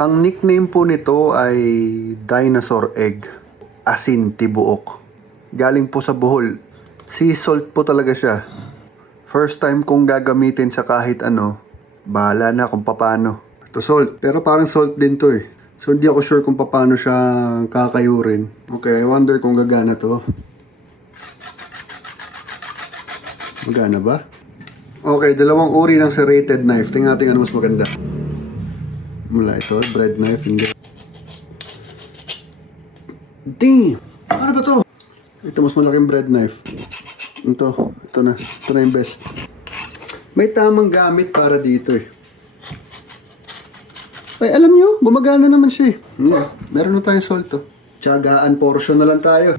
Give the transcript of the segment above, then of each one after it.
Ang nickname po nito ay dinosaur egg, asin tibuok. Galing po sa Bohol. Sea salt po talaga siya. First time kong gagamitin sa kahit ano, bahala na kung paano. Ito salt, pero parang salt din to eh. So hindi ako sure kung paano siya kakayurin. Okay, I wonder kung gagana to. Magana ba? Okay, dalawang uri ng serrated knife. Tingnan natin ano mas maganda. Mula ito, bread knife, hindi. Damn! Ano ba to? Ito mas malaking bread knife. Ito na yung best. May tamang gamit para dito eh. Ay, alam nyo, gumagana naman siya eh. Meron na tayong salt to. Tiyagaan portion na lang tayo.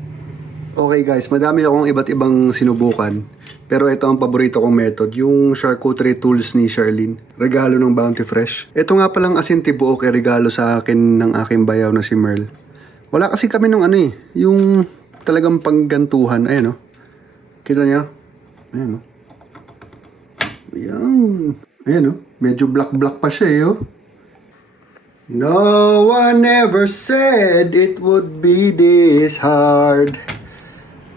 Okay guys, madami akong iba't ibang sinubukan. Pero ito ang paborito kong method, yung charcuterie tools ni Charlene. Regalo ng Bounty Fresh. Ito nga palang asin tibuok ay regalo sa akin ng aking bayaw na si Merl. Wala kasi kami nung ano eh, yung talagang panggantuhan. Ayan o. Kita niyo? Ayan o. Ayan. Ayan o. Medyo black-black pa siya eh o. No one ever said it would be this hard.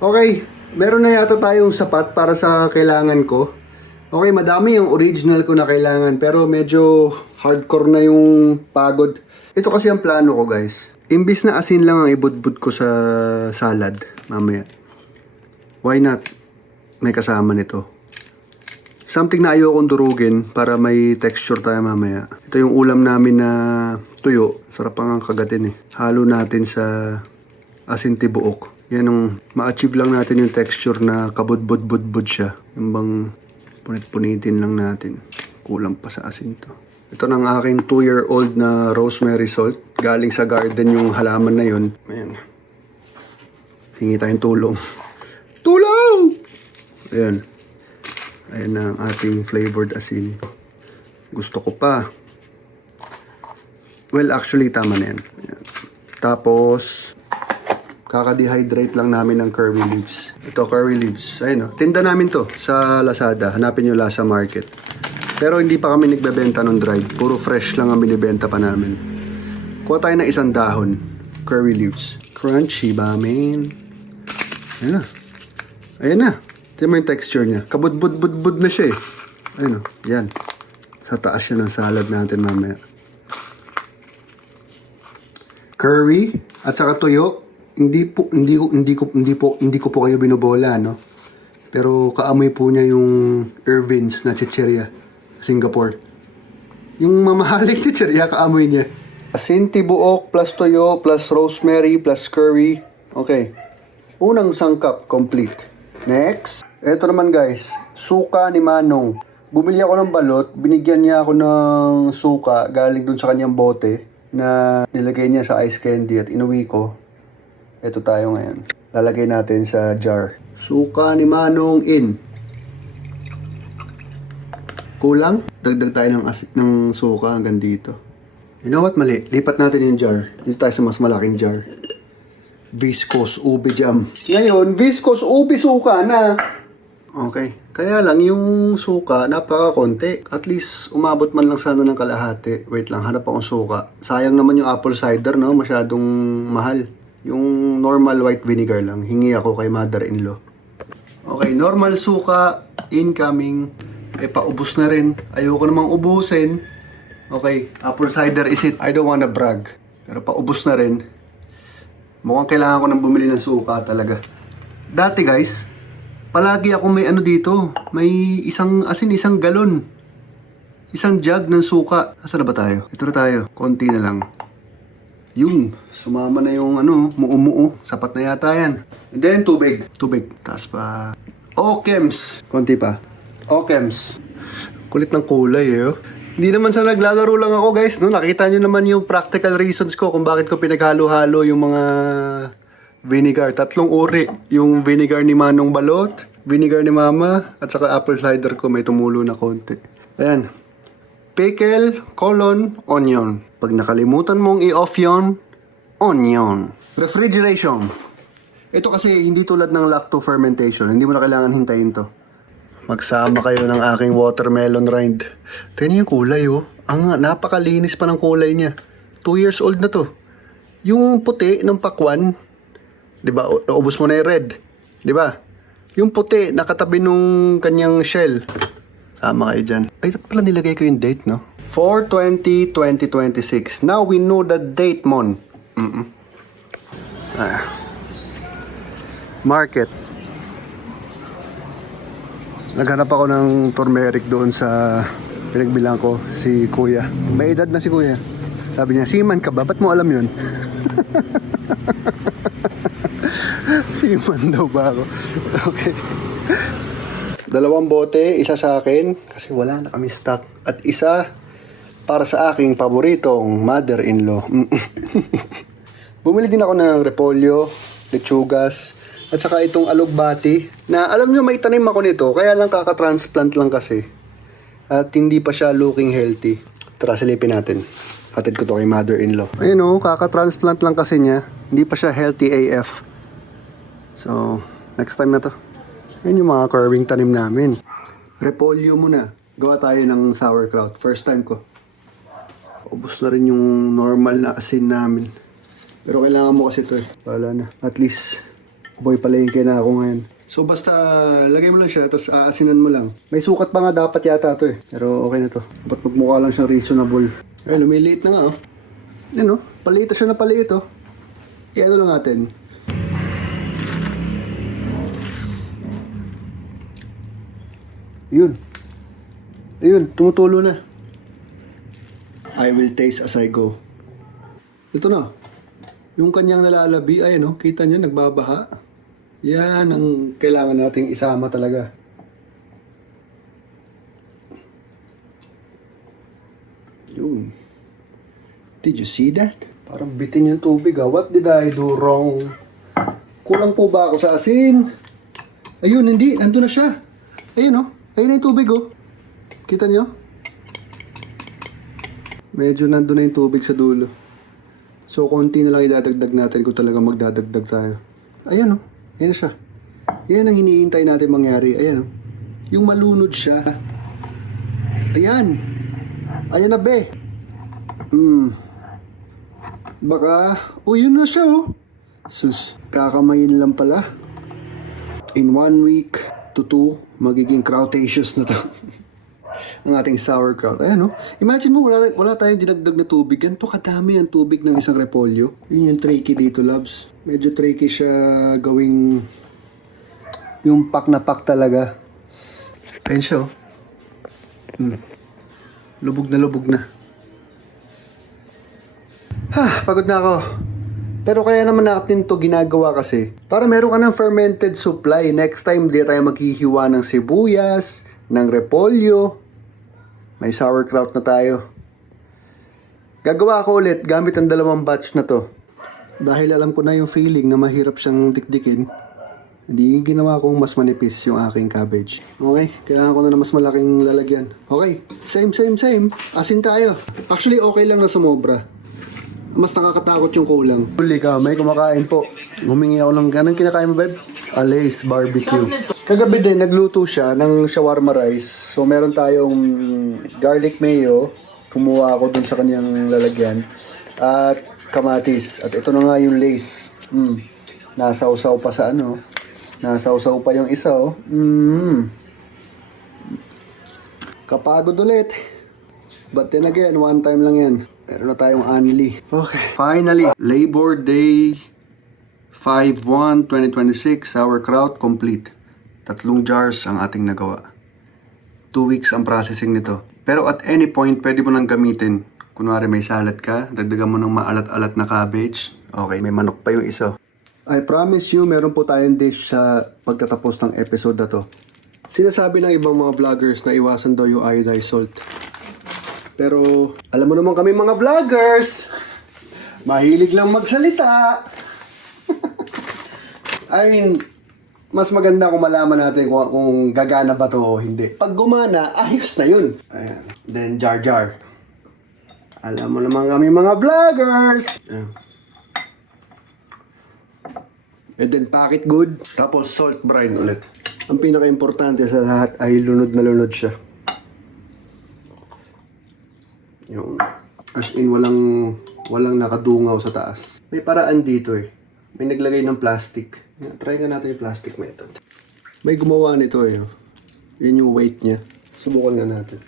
Okay, meron na yata tayong sapat para sa kailangan ko. Okay, madami yung original ko na kailangan pero medyo hardcore na yung pagod. Ito kasi ang plano ko guys. Imbis na asin lang ang ibudbud ko sa salad mamaya. Why not? May kasama nito. Something na ayokong durugin para may texture tayo mamaya. Ito yung ulam namin na tuyo. Sarap ang kagatin eh. Halo natin sa asin tibuok. Yan ang ma-achieve lang natin yung texture na kabudbud-budbud siya. Yung bang punit-punitin lang natin. Kulang pa sa asin to. Ito ng aking 2-year-old na rosemary salt. Galing sa garden yung halaman na yun. Ayan. Hingi tayong tulong. Tulong! Ayan. Ayan na ang ating flavored asin. Gusto ko pa. Well, actually, tama na yan. Ayan. Tapos, kaka-dehydrate lang namin ng curry leaves. Ito, curry leaves. Ayun o. Tinda namin to sa Lazada. Hanapin nyo Lasa Market. Pero hindi pa kami nagbebenta ng dried. Puro fresh lang ang binibenta pa namin. Kuha tayo ng isang dahon. Curry leaves. Crunchy ba, man? Ayan na. Ayan na. Tignan mo yung texture niya. Kabud-bud-bud-bud na siya eh. Ayun o. Yan. Sa taas siya ng salad natin mamaya. Curry at saka tuyo. Hindi ko po kayo binobola, no? Pero kaamoy po niya yung Irvin's na chicheria, Singapore. Yung mamahaling chicheria, kaamoy niya. Asin tibuok plus toyo plus rosemary plus curry. Okay. Unang sangkap, complete. Next. Ito naman guys, suka ni Manong. Bumili ako ng balot, binigyan niya ako ng suka galing dun sa kanyang bote na nilagay niya sa ice candy at inuwi ko. Ito tayo ngayon. Lalagay natin sa jar. Suka ni Manong in. Kulang? Dagdag tayo ng suka hanggang dito. You know what? Mali. Lipat natin yung jar. Dito tayo sa mas malaking jar. Viscose ube jam. Ngayon, viscose ube suka na. Okay. Kaya lang yung suka, napaka-konti. At least, umabot man lang sana ng kalahati. Wait lang, hanap akong suka. Sayang naman yung apple cider, no? Masyadong mahal. Yung normal white vinegar lang. Hingi ako kay mother-in-law. Okay, normal suka, incoming. Paubos na rin. Ayoko namang ubusin. Okay, apple cider is it. I don't wanna brag. Pero paubos na rin. Mukhang kailangan ko nang bumili ng suka talaga. Dati guys, palagi ako may ano dito. May isang galon. Isang jug ng suka. Asa na ba tayo? Ito na tayo. Konti na lang. Yung, sumama na yung muumuo. Sapat na yata yan. And then, tubig. Tubig. Taas pa. Okems. Konti pa. Okems. Kulit ng kulay eh. Oh. Hindi naman sa naglalaro lang ako guys. No? Nakita nyo naman yung practical reasons ko kung bakit ko pinaghalo-halo yung mga vinegar. 3 uri. Yung vinegar ni Manong Balot, vinegar ni Mama, at saka apple cider ko may tumulo na konti. Ayan. Pickle, onion. Pag nakalimutan mong i-off yon, onion. Refrigeration. Ito kasi hindi tulad ng lacto fermentation. Hindi mo na kailangan hintayin to. Magsama kayo ng aking watermelon rind. Tingnan yung kulay oh. Ang napakalinis pa ng kulay niya. 2 years old na to. Yung puti ng pakwan, di ba? Naubos mo na yung red. Di ba? Yung puti, nakatabi nung kanyang shell. Sama kayo dyan. Ay, dapat pala nilagay ko yung date, no? 4/20/2026. Now we know the date, Mon. Market. Naghanap ako ng turmeric doon sa pinagbilang ko, si Kuya. May edad na si Kuya. Sabi niya, seaman ka ba? Ba't mo alam yun? Seaman daw ba ako? Okay. 2 bote, isa sa akin, kasi wala na kami stock. At isa para sa aking paboritong mother-in-law. Bumili din ako ng repolyo, lechugas, at saka itong alugbati, na alam nyo may tanim ako nito, kaya lang kakatransplant lang kasi. At hindi pa siya looking healthy. Tara, silipin natin. Hatid ko to kay mother-in-law. Ayun o, kakatransplant lang kasi niya. Hindi pa siya healthy AF. So, next time na to. Ayun yung mga curving tanim namin. Repolyo muna. Gawa tayo ng sauerkraut. First time ko. Ubus na rin yung normal na asin namin. Pero kailangan mo kasi ito eh. Wala na. At least, boy palengke na ako ngayon. So basta, lagay mo lang siya, tapos aasinan mo lang. May sukat pa nga dapat yata ito eh. Pero okay na to. Dapat magmukha lang siyang reasonable. Ay, lumiliit na nga oh. Yan oh. Paliit siya na paliit oh. I-ano lang natin. Yun. Ayun, tumutulo na. I will taste as I go. Ito na. Yung kanyang nalalabi, ay no, kita nyo, nagbabaha. Yan ang kailangan nating isama talaga. Yun. Did you see that? Parang bitin yung tubig ah. What did I do wrong? Kulang po ba ako sa asin? Ayun, hindi. Nandun na siya. Ayun oh. Ayun na yung tubig oh. Kita nyo? Medyo nandun na yung tubig sa dulo. So, konti na lang idadagdag natin kung talaga magdadagdag tayo. Ayan o. Ayan na siya. Ayan ang hinihintay natin mangyari. Ayan o. Yung malunod siya. Ayan. Ayan na be. Baka, yun na siya o. Sus, kakamayin lang pala. In 1 week to 2, magiging Crowtaceous na to. Ang ating sauerkraut. Ayan o. Imagine mo, wala tayong dinagdag na tubig. Ganito kadami ang tubig ng isang repolyo. Yun yung tricky dito, loves. Medyo tricky siya gawing yung pack na pack talaga. Ayan siya o. Lubog na. Pagod na ako. Pero kaya naman natin to ginagawa kasi para meron ka ng fermented supply. Next time, di tayo maghihiwa ng sibuyas, ng repolyo. May sauerkraut na tayo. Gagawa ako ulit gamit ang 2 batch na to. Dahil alam ko na yung feeling na mahirap siyang dikdikin, hindi ginawa kong mas manipis yung aking cabbage. Okay, kailangan ko na mas malaking lalagyan. Okay, same. Asin tayo. Actually, okay lang na sumobra. Mas nakakatakot yung kulang. Huli ka, may kumakain po. Humingi ako ng ganang kinakain mo, babe? Alays barbecue. Kagabi din, nagluto siya ng shawarma rice. So, meron tayong garlic mayo. Kumuha ako dun sa kanyang lalagyan. At kamatis. At ito na nga yung lace. Nasausaw pa sa ano. Nasausaw pa yung isa, oh. Kapagod ulit. But then again, one time lang yan. Meron na tayong anili. Okay. Finally, Labor Day 5/1/2026, sauerkraut complete. 3 jars ang ating nagawa. 2 weeks ang processing nito. Pero at any point, pwede mo nang gamitin. Kunwari may salad ka, dagdagan mo ng maalat-alat na cabbage. Okay, may manok pa yung isa. I promise you, meron po tayong dish sa pagtatapos ng episode na to. Sinasabi ng ibang mga vloggers na iwasan daw yung iodized salt. Pero, alam mo naman kami mga vloggers, mahilig lang magsalita. I mean, mas maganda kung malaman natin kung gagana ba to o hindi. Pag gumana, ayos na yun. Ayan. Then, jar. Alam mo naman kami mga vloggers. Ayan. And then, pack it good. Tapos, salt brine ulit. Ang pinaka-importante sa lahat ay lunod na lunod siya. Yung, as in, walang Walang nakadungaw sa taas. May paraan dito eh. May naglagay ng plastic. Try nga natin yung plastic method. May gumawa nito eh. Yan yung weight niya. Subukan nga natin.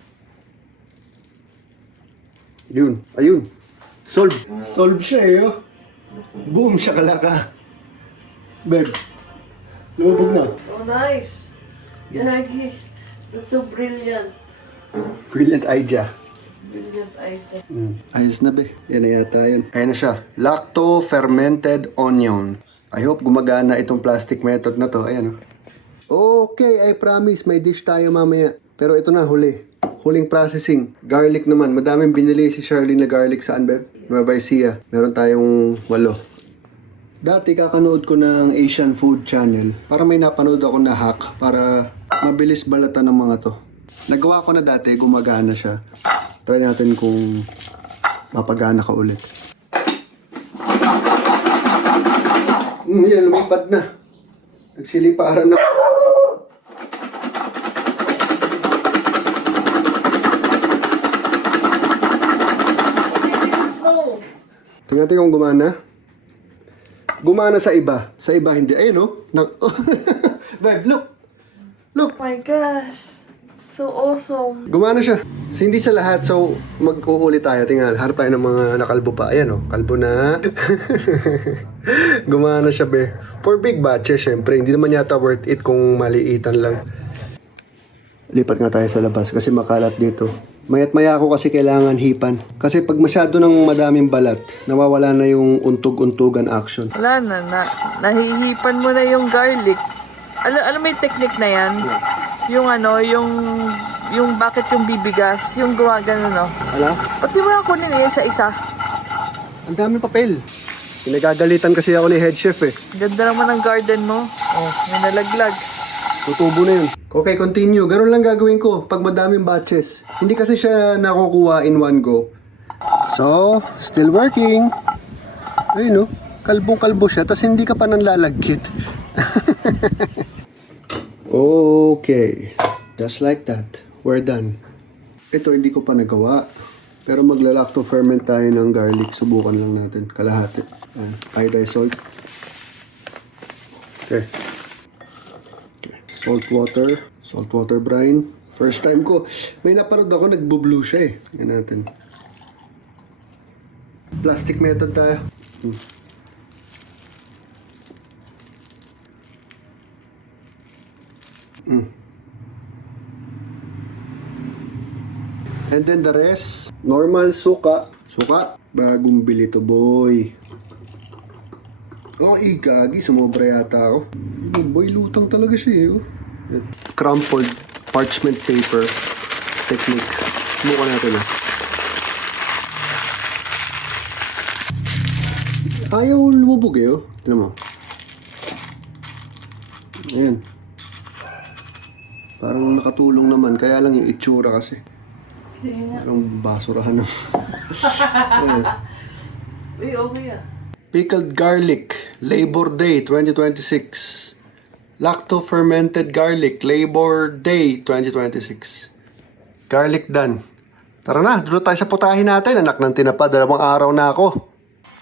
Yun. Ayun. Solve. Solve siya eh. Oh. Boom. Shakalaka. Babe. Lumubog na. Oh, nice. Yagi. That's so brilliant. Brilliant idea. Brilliant idea. Ayos na be. Yan na yata yun. Ayan na siya. Lacto fermented onion. I hope gumagana itong plastic method na to. Ayan oh. Okay, I promise. May dish tayo mamaya. Pero ito na, huli. Huling processing. Garlic naman. Madaming binili si Charlene na garlic saan, Beb? Nueva Ecija. Meron tayong 8. Dati kakanood ko ng Asian Food Channel. Para may napanood ako na hack. Para mabilis balatan ng mga to. Nagawa ko na dati. Gumagana siya. Try natin kung mapagana ka ulit. Yan, lumipad na. Nagsiliparan na. Tingnan natin kung gumana. Gumana sa iba. Sa iba hindi. Ayun oh. Babe, look. Look. Oh my gosh. So awesome. Gumana siya. So, hindi sa lahat. So, mag-uulit tayo. Tingnan, harap tayo ng mga nakalbo pa. Ayan, oh. Kalbo na. Gumana siya, be. For big batches, syempre. Hindi naman yata worth it kung maliitan lang. Lipat nga tayo sa labas kasi makalat dito. Mayat maya ako kasi kailangan hipan. Kasi pag masyado ng madaming balat, nawawala na yung untog-untugan action. Wala na. Nahihipan mo na yung garlic. Alam mo yung technique na yan? Yung ano, yung bakit yung bibigas, yung gawa gano'n, no? Ala? Pati mo ako nila isa-isa. Ang daming papel. Pinagagalitan kasi ako ni head chef eh. Ganda naman ng garden mo. Oh, may nalaglag. Tutubo na yun. Okay, continue. Ganun lang gagawin ko pag madaming batches. Hindi kasi siya nakukuha in one go. So, still working. Ayun no, kalbong-kalbo siya, tapos hindi ka pa nanlalagkit. Okay. Just like that. We're done. Ito, hindi ko pa nagawa. Pero maglalacto ferment tayo ng garlic. Subukan lang natin. Kalahati. Iodized salt. Okay. Salt water brine. First time ko. May naparod ako, nagbo-blue siya eh. Yan natin. Plastic method tayo. And then the rest, normal suka. Suka. Bagong bili to, boy. Oh, gagi. Sumobra yata ako. Boy, lutang talaga siya eh. Oh. Crumpled parchment paper technique. Subukan natin ah. Ayaw lumubog eh oh. Tignan mo. Ayan. Parang nakatulong naman. Kaya lang yung itsura kasi. Parang basurahan ng... Uy, okay ah. Pickled garlic. Labor Day 2026. Lacto fermented garlic. Labor Day 2026. Garlic done. Tara na, doon tayo sa putahin natin. Anak ng tinapa, 2 araw na ako.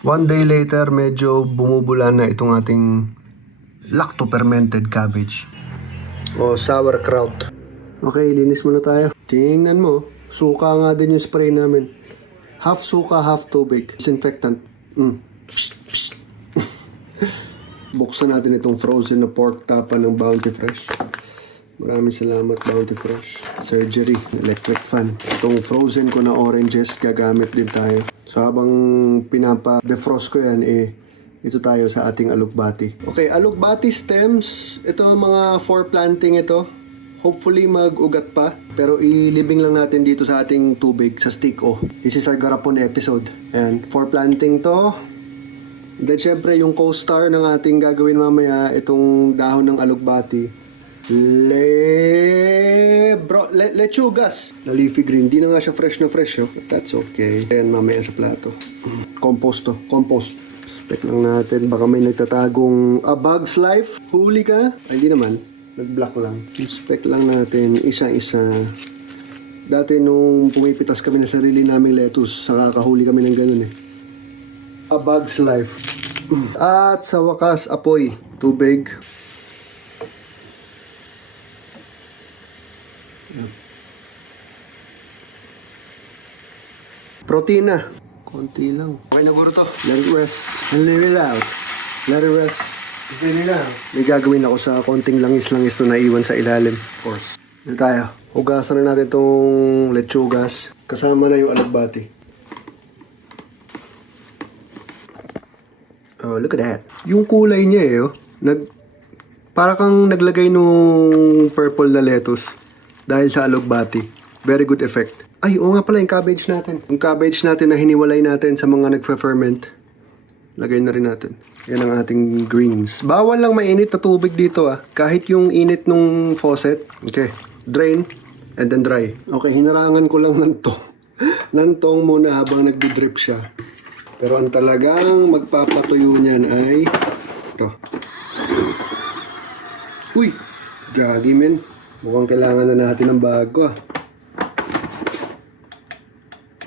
1 day later, medyo bumubula na itong ating lacto fermented cabbage. O sauerkraut. Okay, linis muna tayo. Tingnan mo. Suka nga din yung spray namin. Half suka, half tubig. Disinfectant. Buksan natin itong frozen na pork tapa ng Bounty Fresh. Maraming salamat Bounty Fresh. Surgery, electric fan. Itong frozen ko na oranges, gagamit din tayo. So habang pinapa-defrost ko yan, ito tayo sa ating alugbati. Okay, alugbati stems. Ito mga for planting ito. Hopefully mag-ugat pa. Pero ilibing lang natin dito sa ating tubig, sa stick o. This is our garapon episode. And for planting to. Then syempre yung co-star ng ating gagawin mamaya, itong dahon ng alugbati. Lechugas. Na leafy green. Di na nga siya fresh na fresh. Oh. But that's okay. Ayan mamaya sa plato. Compost to. Compost. Spec lang natin. Baka may nagtatagong Bug's Life. Huli ka? Ay, hindi naman. Nag-block lang. Inspect lang natin isa-isa. Dati nung pumipitas kami ng sarili naming lettuce, saka kahuli kami ng ganun eh. A bug's life. At sa wakas, apoy. Tubig. Protina. Konti lang. Okay na guro to. Let it rest. And let it out. Let it rest. Hindi na. May gagawin ako sa konting langis-langis to naiwan sa ilalim. Of course. Dito tayo. Hugasan na natin itong lechugas. Kasama na yung alagbati. Oh, look at that. Yung kulay niya eh, oh. Para kang naglagay nung purple na lettuce dahil sa alagbati. Very good effect. Ay, oo nga pala yung cabbage natin. Yung cabbage natin na hiniwalay natin sa mga nagfe-ferment. Lagay na rin natin. Yan ang ating greens. Bawal lang mainit na tubig dito ah. Kahit yung init nung faucet. Okay. Drain and then dry. Okay, hinarangan ko lang ng tong muna habang nagdi-drip siya. Pero ang talagang magpapatuyo niyan ay ito. Uy! Gagi men. Mukhang kailangan na natin ng bago ah.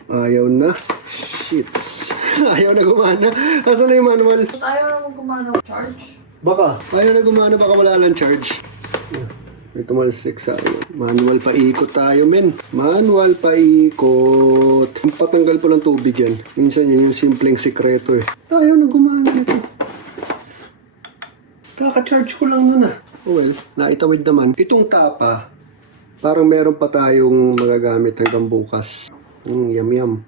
Ayaw na. Shits. Ayaw na gumana. Nasaan na yung manual? Ayaw naman gumana. Charge? Baka. Ayaw na gumana. Baka wala lang charge. May tumalsik sa manual paikot tayo, men. Manual paikot. Patanggal po ng tubig yan. Minsan yan yung simpleng sikreto eh. Ayaw na gumana nito. Kaka-charge ko lang nun ah. Oh well, naitawid naman. Itong tapa, parang meron pa tayong magagamit hanggang bukas. Yum yum.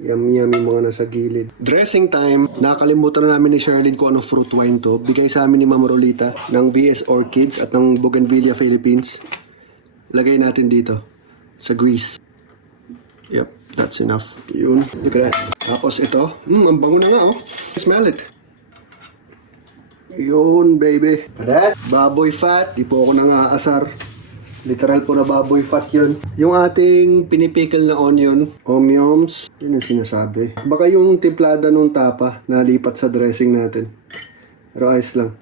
Yum yum yung mga nasa gilid. Dressing time. Nakalimutan na namin ni Sherlyn kung ano fruit wine to. Bigay sa amin ni Mama Rolita ng VS Orchids at ng Bougainvillea Philippines. Lagay natin dito sa grease. Yep, that's enough. Yun. Look at that. Tapos ito. Ang bango na nga oh. Smell it. Yun, baby. That baboy fat. Di po ako nang-aasar. Literal po na baboy fat yun. Yung ating pinipikil na onion, omyoms, yun ang sinasabi. Baka yung timplada nung tapa nalipat sa dressing natin. Pero ayos lang.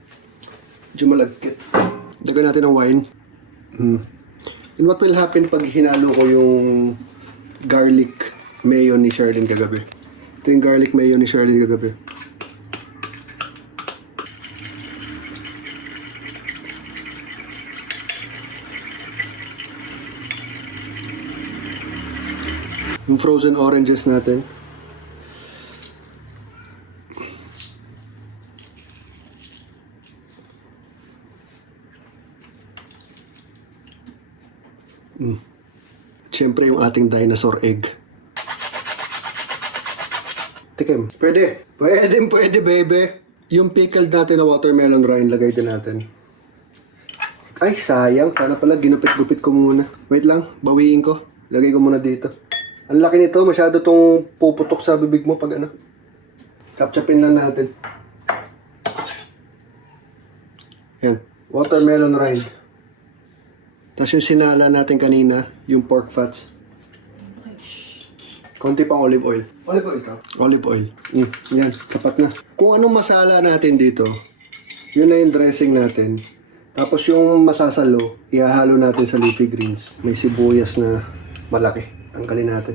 Medyo malagkit. Dagan natin ng wine. And what will happen pag hinalo ko yung garlic mayo ni Sherlyn kagabi? Ito yung garlic mayo ni Sherlyn kagabi. Yung frozen oranges natin. Siyempre yung ating dinosaur egg. Tikim. Pwede. Pwede, baby. Yung pickled natin na watermelon rind, lagay din natin. Ay, sayang. Sana pala ginupit-gupit ko muna. Wait lang, bawiin ko. Lagay ko muna dito. Ang laki nito, masyado tong puputok sa bibig mo pag ano. Kapchapin lang natin. Yan. Watermelon rind. Tapos yung sinala natin kanina, yung pork fats. Konti pang olive oil. Olive oil ka? Olive oil. Yan, sapat na. Kung anong masala natin dito, yun na yung dressing natin. Tapos yung masasalo, ihahalo natin sa leafy greens. May sibuyas na malaki. Tanggalin natin.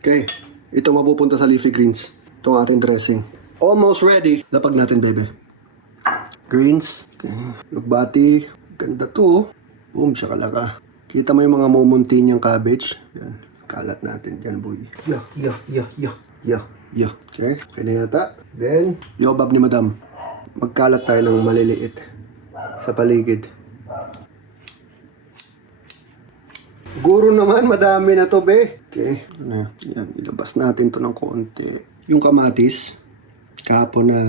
Okay. Ito mapupunta sa leafy greens. Itong ating dressing. Almost ready. Lapag natin, baby. Greens. Okay. Lugbati. Ganda to. Boom, shakalaka. Kita mo yung mga mumunti niyang cabbage. Yan. Kalat natin dyan, boy. Yeah. Okay. Okay na yata. Then, yobab ni madam. Magkalat tayo ng maliliit sa paligid. Guro naman, madami na to, be. Okay. Ano yan, ilabas natin to ng konti. Yung kamatis, kahapon na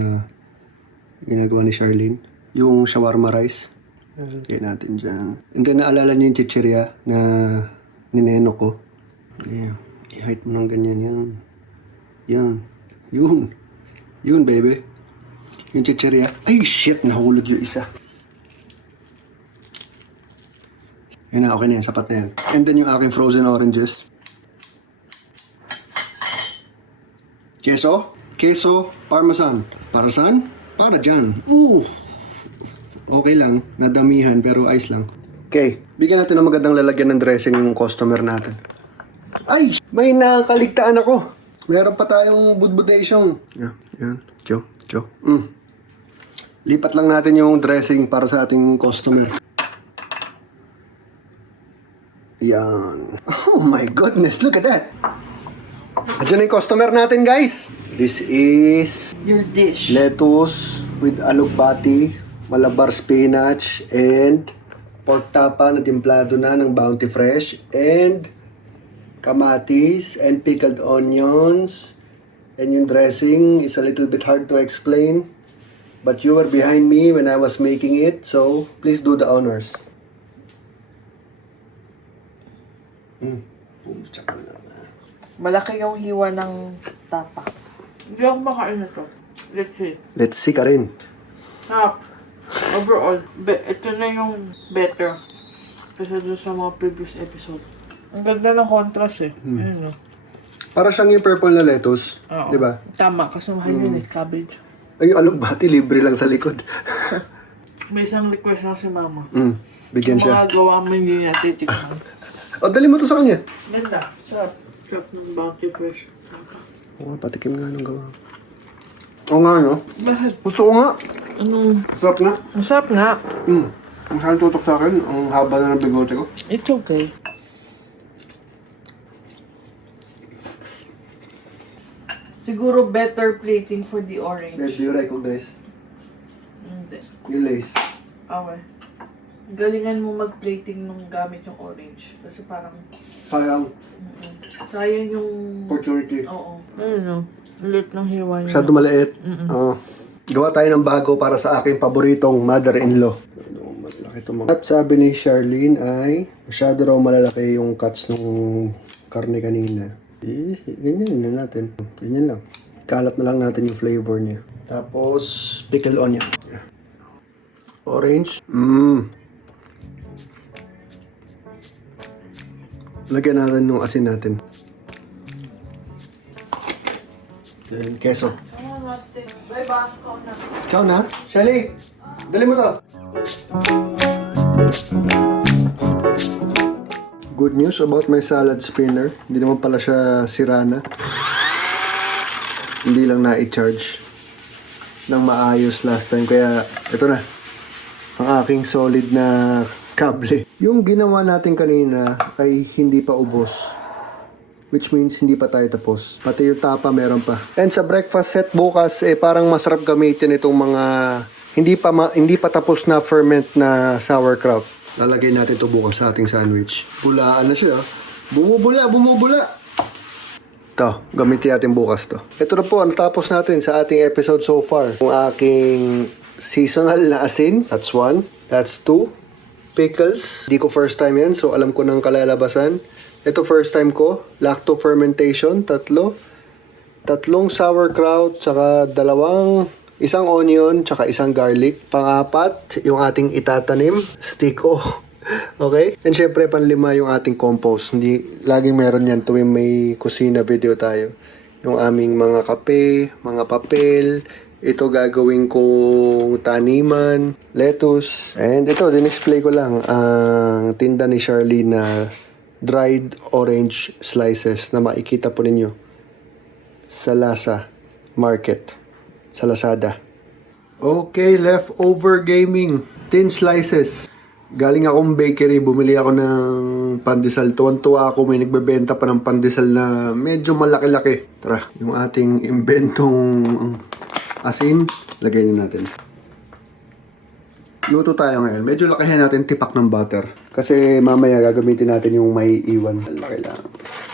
ginagawa ni Sherlyn. Yung shawarma rice. Okay natin dyan. And then, naalala niyo yung chichirya na nineno ko. Yeah. I-height mo ng ganyan yan. Yan. Yun, baby. Yung chichirya. Ay, shit! Nahulog yung isa. Yun na, okay na yan. Sapat na yan. And then yung aking frozen oranges. Queso, parmesan. Parmesan? Para dyan. Ooh! Okay lang. Nadamihan, pero ayos lang. Okay. Bigyan natin ng magandang lalagyan ng dressing yung customer natin. Ay! May nakaligtaan ako. Meron pa tayong budbudation. Yan. Tiyo. Lipat lang natin yung dressing para sa ating customer. Yan. Oh my goodness, look at that. Andiyan na yung customer natin, guys. This is Your dish. lettuce with alugbati, malabar spinach, and pork tapa na timplado na ng Bounty Fresh, and kamatis, and pickled onions. And yung dressing is a little bit hard to explain, but you were behind me when I was making it, so please do the honors. Tsaka na. Malaki yung hiwa ng tapa. Hindi ako makain na to. Let's see. Let's see ka rin. Sarap. Overall, ito na yung better. Kasi doon sa mga previous episode. Ang ganda ng contrast eh. Ayun no. Para siyang yung purple na lettuce, Oo. di ba? Tama, kasi mahal yun eh. Cabbage. Ay, yung alugbati, libre lang sa likod. May isang request lang si mama. Bigyan Yung siya. mga gawa mo hindi niya titikman. O, dali mo to sa kanya. Ganda. Sarap. Sarap ng Bounty Fresh. Oo, patikim nga nung gawa. Oo nga, no? Bakit? Gusto ko nga. Ano? Sarap na. Ang sarap nga. Ang saan tutok sa akin, ang haba na ng bigote ko. It's okay. Siguro better plating for the orange. Guys, do you recognize? Hindi. Yung lace. Okay. Galingan mo mag-plating nung gamit yung orange. Kasi parang, Sayang. sayang yung... Opportunity. Oo. Ayun o. Ulit ng hiwa niya. Masyado maliit. Oo. Gawa tayo ng bago para sa aking paboritong mother-in-law. Ano, malaki ito mga. At sabi ni Charlene ay masyado raw malalaki yung cuts nung karne kanina. Ganyan na natin. Ganyan lang. Kalat na lang natin yung flavor niya. Tapos, pickled onion. Orange. Lagyan natin nung asin natin. Then, keso. Bye-bye. Ikaw na? Shelly! Dali mo to! Good news about my salad spinner. Hindi naman pala siya sira na. Hindi lang na-i-charge ng maayos last time. Kaya ito na. Ang aking solid na kable. Yung ginawa natin kanina ay hindi pa ubos. Which means hindi pa tayo tapos. Pati yung tapa meron pa. And sa breakfast set bukas, parang masarap gamitin itong mga hindi pa tapos na ferment na sauerkraut. Lalagay natin ito bukas sa ating sandwich. Bulaan na siya. Bumubula! Ito, gamitin natin bukas to. Ito na po, ang tapos natin sa ating episode so far. Yung aking seasonal na asin, that's 1. That's 2. Pickles, di ko first time yan, so alam ko ng kalalabasan. Ito first time ko, lacto fermentation, 3. 3 sauerkraut, saka 2 isang onion, tsaka isang garlic. Pang-4, yung ating itatanim, stick o. Okay? And syempre, pang-5 yung ating compost. Hindi, laging meron yan tuwing may kusina video tayo. Yung aming mga kape, mga papel. Ito gagawin kong taniman, lettuce. And ito, dinisplay ko lang ang tinda ni Charlene na dried orange slices na makikita po ninyo sa Lasa Market. Sa Lazada. Okay, leftover gaming. Thin slices. Galing akong bakery, bumili ako ng pandesal. Tuwan-tuwa ako, may nagbebenta pa ng pandesal na medyo malaki-laki. Tara, yung ating inventong asin, lagay na natin. Luto tayo ngayon. Medyo lakihan natin tipak ng butter. Kasi mamaya gagamitin natin yung may iwan. Laki lang.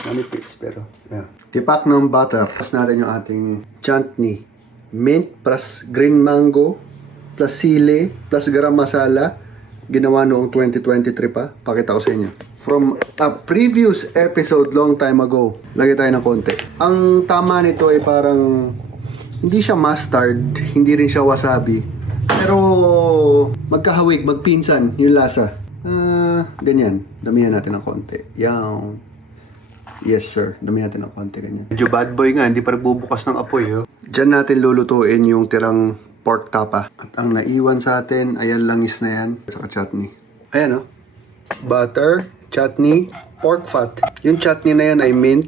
Manipis, pero yeah. Tipak ng butter. Tapos natin yung ating chutney. Mint plus green mango plus sili plus garam masala. Ginawa noong 2023 pa. Pakita ko sa inyo. From a previous episode long time ago. Lagay tayo ng konti. Ang tama nito ay parang hindi siya mustard, hindi rin siya wasabi. Pero magkahawig, magpinsan yung lasa. Ganyan. Damihan natin ng konti. Yan. Yes sir, damihan natin ng konti ganyan. Medyo bad boy nga, hindi pa nagbubukas ng apoy. Oh. Diyan natin lulutuin yung tirang pork tapa. At ang naiwan sa atin, ayan langis na yan. Saka chutney. Ayan oh. Butter, chutney, pork fat. Yung chutney na yan ay mint,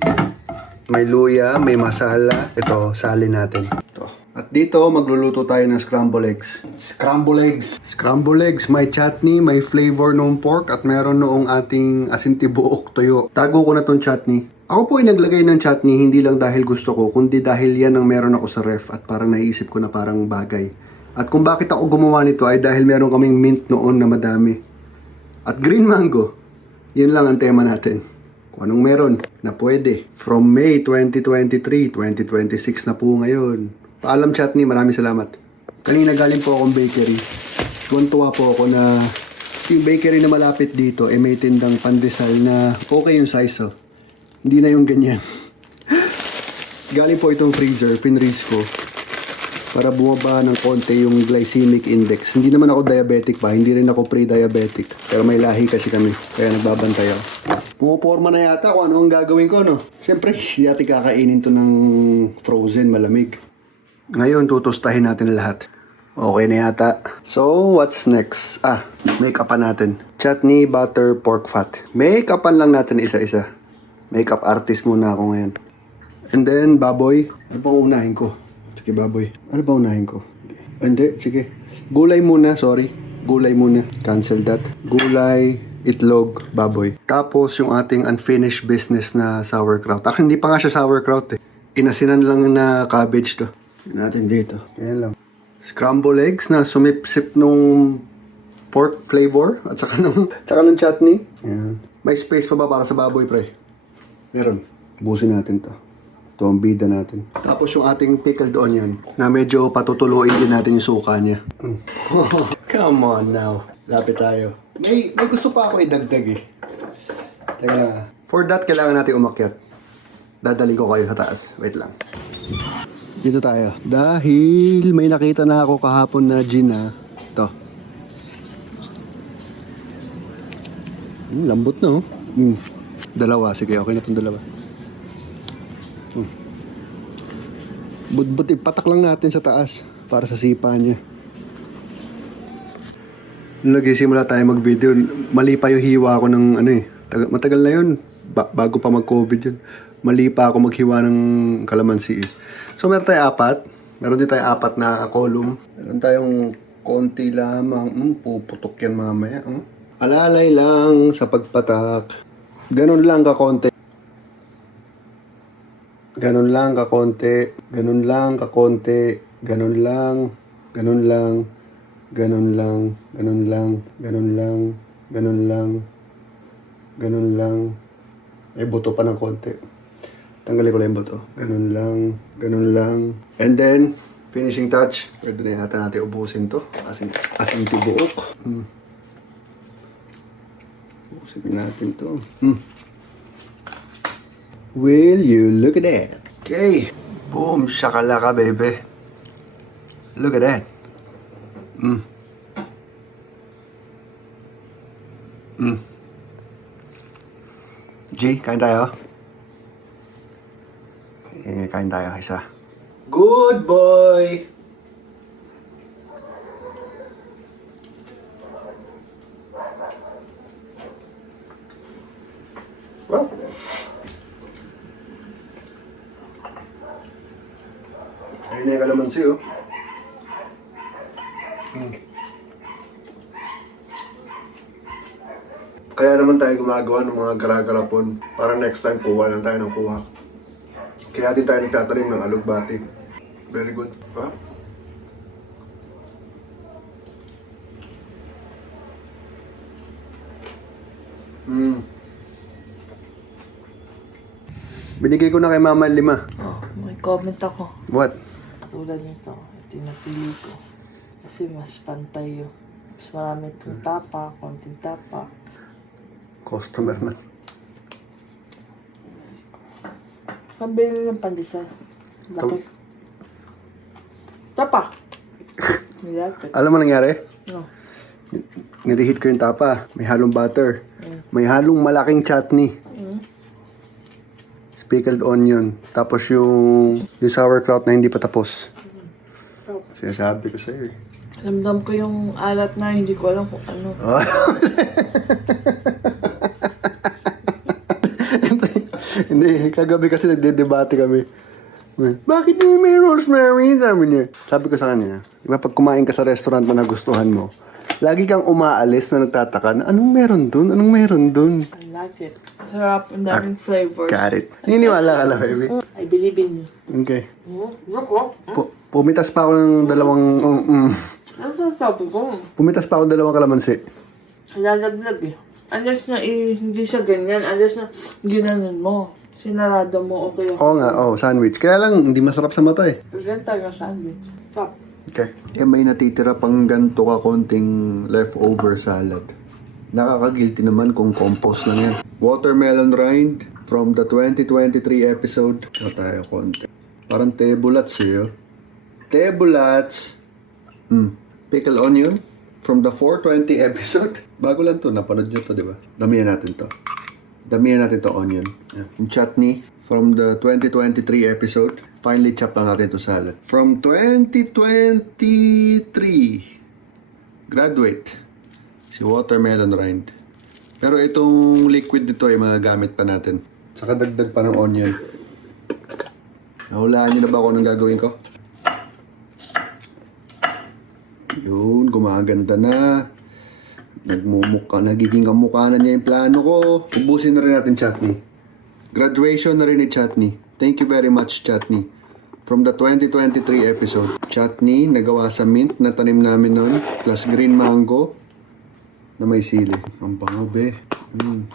may luya, may masala. Ito, salin natin. Ito. At dito, magluluto tayo ng scramble eggs. Scramble eggs! Scramble eggs, may chutney, may flavor ng pork, at meron noong ating asintibuok toyo. Tago ko na tong chutney. Ako po ay naglagay ng chutney, hindi lang dahil gusto ko, kundi dahil yan ang meron ako sa ref at parang naisip ko na parang bagay. At kung bakit ako gumawa nito ay dahil meron kaming mint noon na madami. At green mango, yun lang ang tema natin. Kung anong meron na pwede. From May 2023, 2026 na po ngayon. Paalam chutney, maraming salamat. Kanina galing po akong bakery. Tuwan-tuwa po ako na yung bakery na malapit dito may tindang pandesal na okay yung size oh. Hindi na yung ganyan. Galing po itong freezer, pinreeze ko. Para bumaba ng konti yung glycemic index. Hindi naman ako diabetic pa, hindi rin ako pre-diabetic. Pero may lahi kasi kami, kaya nagbabantay ako. Pumaporma na yata kung ano ang gagawin ko, no? Siyempre, yati kakainin to ng frozen, malamig. Ngayon, tutustahin natin lahat. Okay na yata. So, what's next? Make-upan natin. Chutney, butter, pork fat. Make-upan lang natin isa-isa. Make-up artist muna ako ngayon. And then, baboy. Ano bang unahin ko? Sige, baboy. Ano ba unahin ko? Hindi, sige. Gulay muna, sorry. Gulay muna. Cancel that. Gulay, itlog, baboy. Tapos yung ating unfinished business na sauerkraut. Hindi pa nga siya sauerkraut eh. Inasinan lang na cabbage to. Yan natin dito. Yan lang. Scramble eggs na sumipsip nung pork flavor at saka nung chutney. Yan. May space pa ba para sa baboy, pre? Meron. Busin natin to. Ito ang bida natin. Tapos yung ating pickled onion na medyo patutuluin din natin yung suka niya. Come on now. Lapit tayo. May gusto pa ako idagdag eh. Teka. For that, kailangan natin umakyat. Dadaling ko kayo sa taas. Wait lang. Dito tayo. Dahil may nakita na ako kahapon na gin na. Ito. Lambot na oh. Dalawa. Sige, okay na itong dalawa. Budbut, ipatak lang natin sa taas para sa sipa niya. Nung nagsisimula tayo mag-video, mali pa yung hiwa ko ng matagal na yun. Bago pa mag-COVID yun. Mali pa ako maghiwa ng kalamansi eh. So meron tayo apat. Meron din tayo apat na column. Meron tayong konti lamang. Puputok yan mamaya. Alalay lang sa pagpatak. Ganun lang ka-konti. Ganun lang kakonti, ganun lang kakonti, ganun lang, ganun lang, ganun lang, ganun lang, ganun lang, ganun lang, ganun lang. Ay, buto pa ng konti. Tanggalin ko lang yung buto. Ganun lang, ganun lang. And then, finishing touch. Pwede na yata natin ubusin to. Asin tibuok. Ubusin natin to. Will you look at that? Okay. Boom. Shakalaka, baby. Look at that. G, kain tayo. Kain tayo, isa. Good boy! Well, ayun na yung kalamansi, oh. Kaya naman tayo gumagawa ng mga garagarapon para next time kuha lang tayo ng kuha. Kaya din tayo nagtatanim ng alugbati. Very good. Pa? Binigay ko na kay Mama 5. May comment ako. What? Tulad nito, ito yung napili ko. Kasi mas pantay yun. Mas marami itong tapa, konting tapa. Customer na. Pambili ng pandesal. Laki. Tapa! Nilapit. Alam mo nangyari? No. Nirehit ko yung tapa. May halong butter. May halong malaking chutney. Pickled onion. Tapos yung sauerkraut na hindi pa tapos. Sinasabi ko sa'yo eh. Ramdam ko yung alat na hindi ko alam kung ano. Hindi, kagabi kasi nagde-debate kami. Bakit hindi may rosemary? Sabi ko sa kanya, diba pag kumain ka sa restaurant na nagustuhan mo, lagi kang umaalis na nagtataka na, anong meron dun? Anong meron dun? I like it. Sarap, ang daming flavors. Got it. Niniwala ka na, baby. I believe in you. Okay. Loko. Pumitas pa ako ng dalawang... Ano sabi ko? Pumitas pa ako ng dalawang kalamansi. Lalaglag eh. Unless na hindi siya ganyan. Unless na ginanon mo. Sinarada mo, okay. Oo nga, sandwich. Kaya lang, hindi masarap sa mata eh. Ganyan talaga sandwich. Stop. Okay. May natitira pang ganito ka konting leftover salad. Nakaka-guilty naman kung compost lang yan. Watermelon rind from the 2023 episode. Ito tayo konti. Parang tebulats eh. Tebulats! Pickle onion from the 420 episode. Bago lang to, napanood nyo to, di ba? Damihan natin to. Damihan natin to onion. Yung chutney from the 2023 episode. Finally chop lang natin to salad. From 2023 graduate si watermelon rind. Pero itong liquid nito ay magagamit pa natin. Saka dagdag pa ng onion. Nahulaan nyo na ba ako ng gagawin ko? Yun, gumaganda na. Nagiging kamukha na niya yung plano ko. Ubusin na rin natin chutney. Graduation na rin ni chutney. Thank you very much, chutney. From the 2023 episode. Chutney, nagawa sa mint na tanim namin noon. Plus green mango na may sili. Ang bango, be.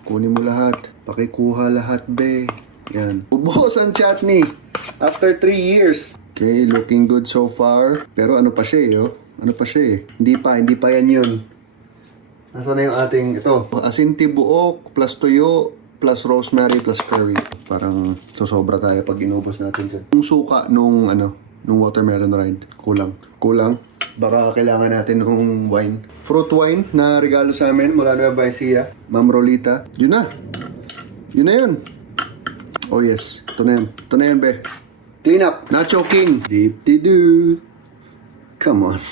Kunin mo lahat. Pakikuha lahat, be. Yan. Ubos ang chutney. After 3 years. Okay, looking good so far. Pero ano pa siya eh, oh. Ano pa siya eh. Hindi pa yan yun. Nasaan na yung ating, ito, asin tibuok, plus tuyo, plus rosemary, plus curry. Parang sosobra tayo pag inubos natin dyan. Yung suka nung watermelon rind, kulang. Baka kailangan natin ng wine. Fruit wine na regalo sa amin mula Nueva Ecija, Ma'am Rolita. Yun na yun. Oh yes, ito na yun, be. Clean up, Nacho King. Deep-de-doo. Come on.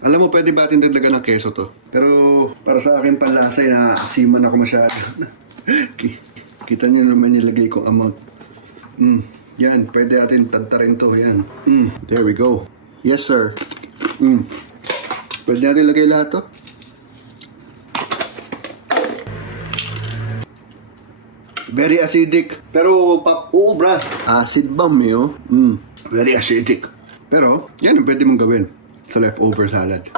Alam mo, pwede ba atin dagdagan ng keso to? Pero para sa akin panlasay na asiman ako masyado. Kita niyo naman nilagay kong amount. Yan, pwede atin tantarin to. Yan. There we go. Yes, sir. Pwede natin lagay lahat to. Very acidic. Pero, bra. Acid bomb eh, oh. Very acidic. Pero, yan ang pwede mong gawin sa leftover salad.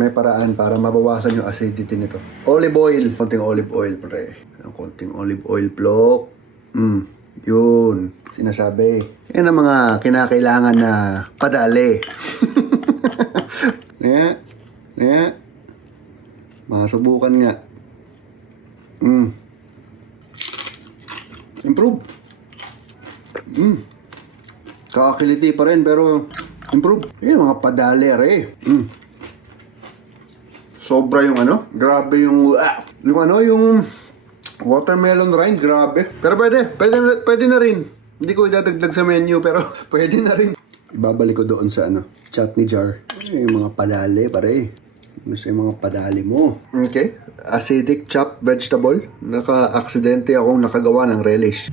May paraan para mabawasan yung acidity nito. Olive oil. Konting olive oil, pre. Konting olive oil block. Yun. Sinasabi. Yan ang mga kinakailangan na padali. Masubukan nga. Improve. Kakakiliti pa rin pero improve. Yan mga padaler eh. Sobra yung grabe yung yung watermelon rind, grabe. Pero pwede na rin. Hindi ko idadagdag sa menu pero pwede na rin. Ibabalik ko doon sa chutney jar. Yung mga padali pare. Gusto yung mga padali mo. Okay. Acidic chopped vegetable. Naka-aksidente akong nakagawa ng relish.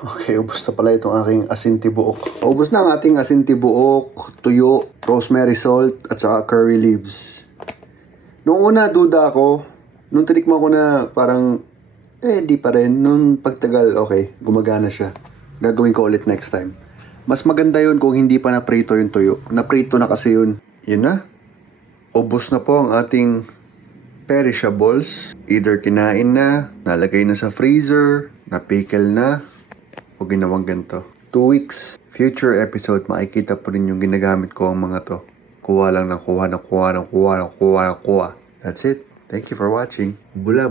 Okay, ubos na pala itong aking asin tibuok. Ubos na ang ating asin tibuok, tuyo, rosemary salt, at saka curry leaves. Noong una, duda ako. Nung tinikman ko na parang, di pa rin. Nung pagtagal, okay, gumagana siya. Gagawin ko ulit next time. Mas maganda yun kung hindi pa naprito yung tuyo. Naprito na kasi yun. Yun na. Ubos na po ang ating perishables. Either kinain na, nalagay na sa freezer, na-pickle na, o ginawang ganito. 2 weeks, future episode, makikita po rin yung ginagamit ko ang mga to. Kuha lang ng kuha. That's it. Thank you for watching. Bula.